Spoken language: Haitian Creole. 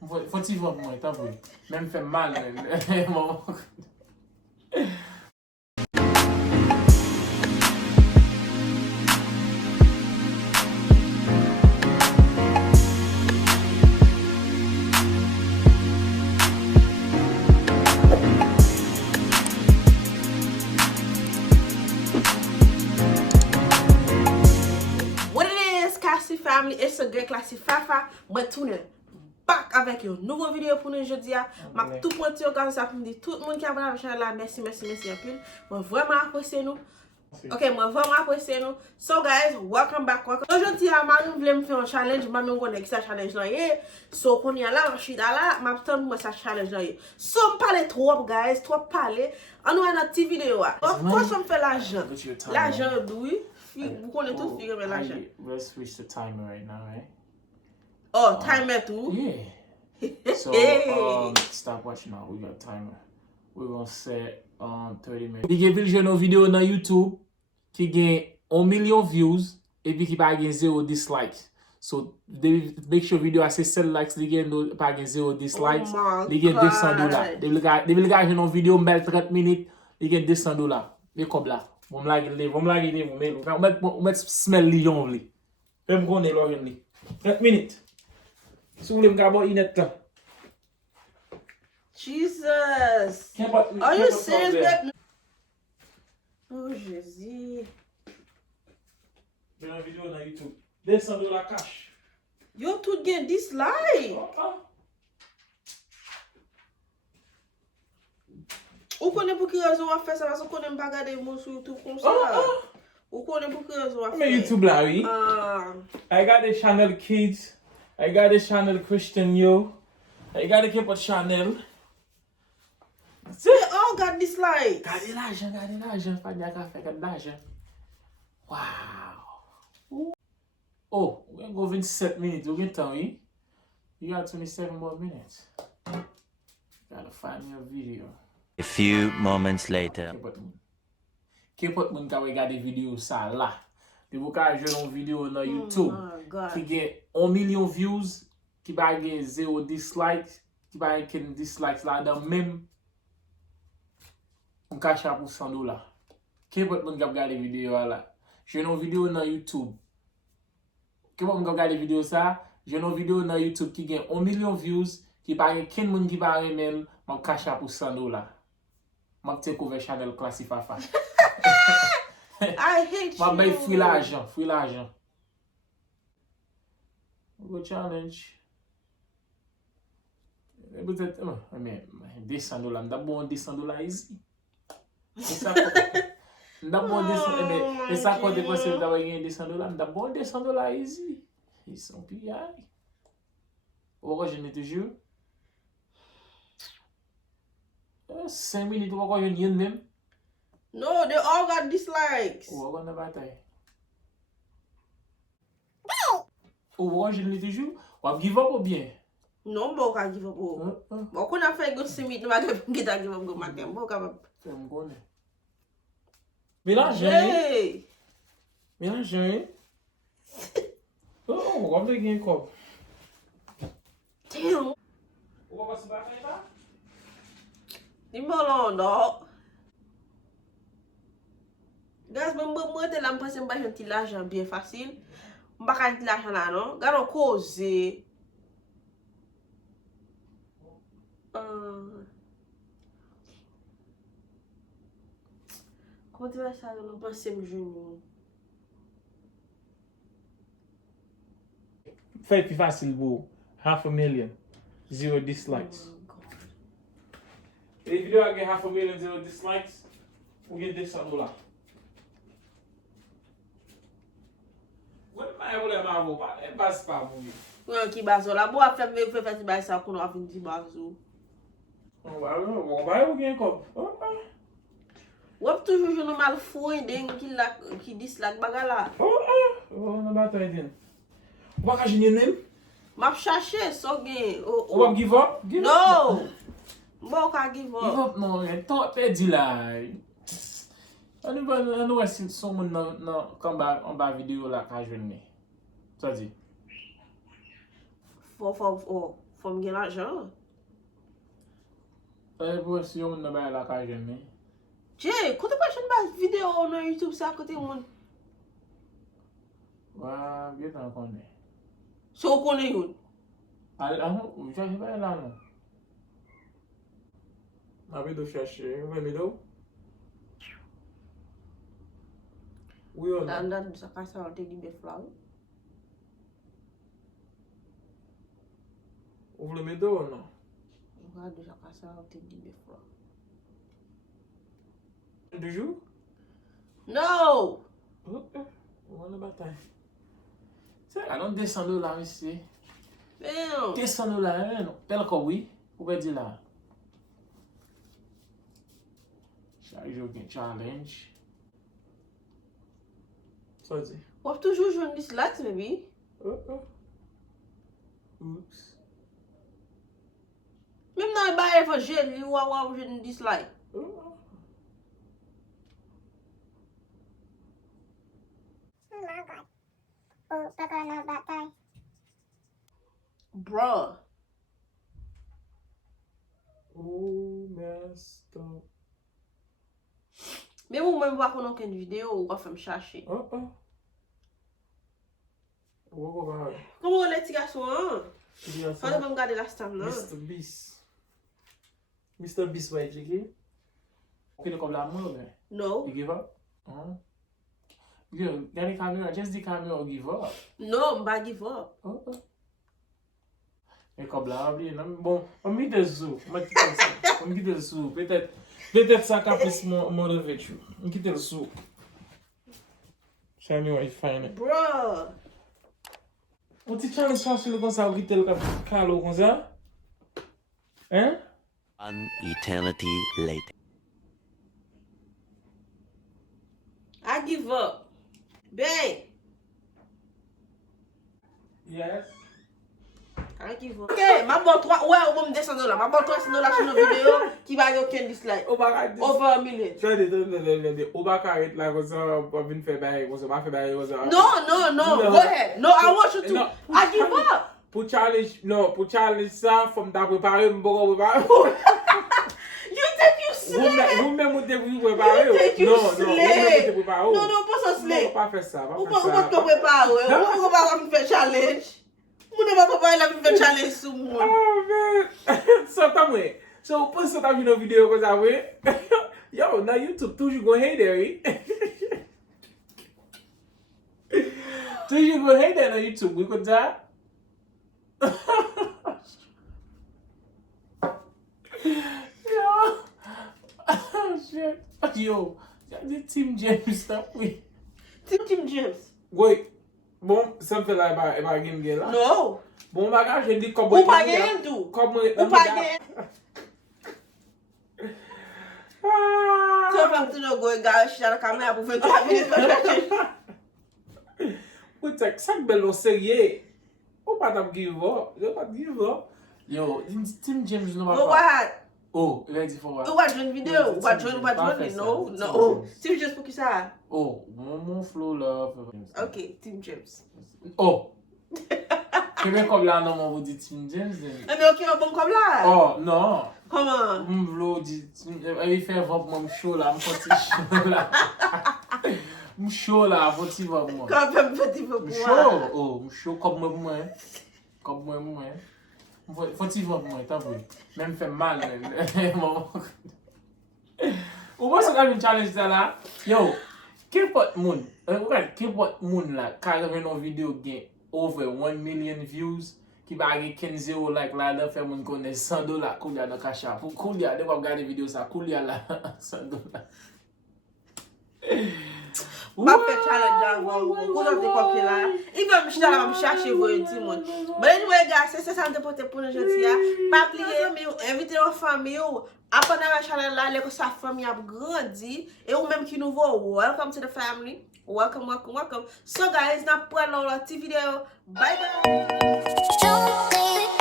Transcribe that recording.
Faut t'y voir moi, t'as vu. Même fait mal. Family, it's a good classic Fafa, but tourne back avec une nouvelle vidéo pour nous aujourd'hui. Ma tout pointu comme ça pour me dire tout le monde qui a abonné à la chaîne là, merci un peu. Moi vraiment apprécié nous. Ok, moi vraiment apprécié nous. So guys, welcome back. Aujourd'hui, je voulais me faire un challenge, je me connais que ça challenge là. So qu'on y a là, je suis là, ma tante moi ça challenge là. So me parler trop guys, trop parler. On a une petite vidéo. Of course on fait l'argent. L'argent oui. Vous connaissez tout figure mais l'argent. Let's switch the timer right now, right? Oh, timer too? Yeah. So, stop watching now. We got a timer. We're gonna set 30 minutes. Di gen vilje nou video nan YouTube ki gen 1 million views e pi ki pa gen 0 dislikes. So, make sure video a se 7 likes di gen nou pa gen 0 dislikes. Di gen $200. De vil gaje nou video mbel 30 minutes, di gen $200. Me kob la. Vom lage le, vom met smell li yon vli. Fem konen lo yon li. 30 minutes. Sou li mga bo inet la. Jesus! Are you serious, babe? Oh, Jesus. J'ai un vidéo dans YouTube. $200 cash. Yo tout gen dislike. Ou konen pou ki raison a fè sa, parce konen pa gade moun sur YouTube kon sa. Ou konen pou ki raison a fè. Mais YouTube là, oui. I got the channel Kids. I got the channel Christian Yo. I got the K-pop channel. They all got dislike. Gade l'argent. Pas de café, gade l'argent. Wow. Oh, we're going 27 minutes. We're going oui? You got 27 more minutes. Gotta find me a video. A few moments later. K-pop moun ka regade video sa la. De vous ka jwen un video na YouTube ki gen 1 million views, ki ba gen 0 dislikes, ki ba gen dislikes la dan même un cash pour $100. K-pop moun ka regade video la. Jwen un video na YouTube. K-pop moun ka regade video sa, jwen un video na YouTube ki gen 1 million views, ki ba gen ken moun ki ba remel, man cash pour $100. Man take over channel Classic Fafa. I hate Ma you. bay free l'argent. Go challenge. Peut-être, mais $200, mda bon $200 easy. Mda bon $200, mais ça kote kwa se mda gen $200, mda bon $200 easy. Ils sont pillés. Pourquoi je ne te jure? 5 minutes pourquoi je ne même? No, they all got dislikes. Ou on a bataille. Ou je ne te jure? Ou give up ou bien? Non, bon, ka give up. Bon, qu'on a fait go 5 minutes, ma get give up go matin. Bon, ka Fè m konen. Mélange. Oh, wap de gen kop. Damn. Ou wap si batay pa? Di molon, dog. Guys, mwen te la mpase mba yon ti l'argent bien facile. Mba ka yon ti l'argent la, non? Garo koze. Comment tu vas ça, non? Mpase mjouni. Fè pi fasil bo. 500,000. 0 dislikes. E video a gen 500,000 0 dislikes, ou gen $200. Wè mwen e wole man wou pa, e bas pa wou. Wè ki baso la, bo a fè ti basa kono a fin ti baso. Wè ou gen kop. Wè toujou jounou mal fwoy den ki dislike baga la. Nan batay den. Wè ka jenye nem? Map chache, so gen. Ou wap give up? No! Mbo ka give up. Give up non, e tot pe di la. An wè si son moun nan kamba an ba video la ka jwen me. Sa di? For Fòm gen l'argent. Pou si yon moun nan bay la ka jen men. Che, kote pa chen ba video nan YouTube sa kote moun? Wa, biye tan konen. So konen yon? Ou chache bay la non. Mabe do chache, ou veme do? Ou yon? Dan sa kasa ou te di be flaw. Ou veme do ou non? Dan sa kasa ou te di be flaw. Dejou? No! Ou ane batay. Se, anon $200 misi. Damn! $200 non? Pel ko oui? Ou be di la? Charge gen challenge. So di? Wap toujou jwen dislikes, maybe? Oops. Mem nan yon baye for jen, li wap jwen dislike. Oh my God. Oh, baka na batay. Bruh. Oh, messed up. Mem ou mwen wak konon ken video, ou wap fèm chache. Ou go ba? Komo wè ti gason an? Fade mwen gade la stam nan. Mr. Beast. Mr. Beast wè jiki? Ok, de kom la mwen ou No. You give up? Yo, gani kamera, just di kamera ou give up. No, mba give up. E kom la wabli, bon, on mi de zou. On mi de zou. Peut-être ça ka plis motivate you. On kite le sou. Show me where you find it. Bruh. On ti challenge facile kon sa ou kite le kalo kon sa? Hein? One eternity later. I give up. Bang. Yes. I give up. Ok, ma bon 3, ouais, ou bon $200. Ma bon $300 sur nos vidéos qui va yon ken dislike. Ou baka Over a million. ou baka ret la kon sa ou vin fè baye kon sa, ba fè baye kon sa. No, go ahead. No, I want you to. No. I give up. Pou challenge sa, fòm da prepare mboko prepare. You think you slay? Ou mè mou te prepare. You think you ou mè mou slay? te prepare. Non, pas so slay. Non, pa fè sa, Ou pas te prepare. Ou pas va me faire challenge. Moun ne va pas la me faire challenge sou moun. Oh, man. So, ta mwen. So, ou pon so ta vi nou video kon sa mwen. Yo, na YouTube toujou go hate there, Toujou go hate there na YouTube, we kon sa. Yo. Oh, shit. Yo, the Team James stuff we. Tim James. Wait. Bon, sa fè la e ba gen gen la? No. Bon, bagaj je di kob Ou pa gen tou. Ou pa gen. So fèm tou nou go e gare chita la kamera pou 23 minutes pa chache. Ou tek, sak bel lo serye. Ou pa tap give up. Yo, Team James nou Ou pa. what? Oh, ready for what? Ou what join video? Ou what join? No. Tim James pou ki sa? Oh, mon flow love. Ok, Tim James. Oh. Kebe kob la nan moun di Team James den? E me ok yon bon kom la? Oh, non. Koman? Vlo di, e fè vop moun show la, foti show la. Show la, foti vop moun. Kom fè mpeti vop moun. Show? Oh, show kob mwen. Kob mwen. Foti vop mwen, ta vwe. Mem fè mal men. Ou wè se ka vin challenge ta la? Yo, kipot moun la, ka reve nou video gen over 1 million views, ki bagi ken 0 like la, da fè moun konen $100 koulya nan kasha. Pou koulya, de wap gade video sa, koulya la, $100. Ma fè challenge an wang, kou nan te kopye la. Ive m chita la, m chache voye di moun. But anyway guys, se sa te pote pou nou joti ya. Pa pliye mi ou, evite yon fami ou, apan nan channel la, le ko sa fami ap grandi, e ou menm ki nouvo, welcome to the family. Welcome. So guys, na pou an lor ti video. Bye bye.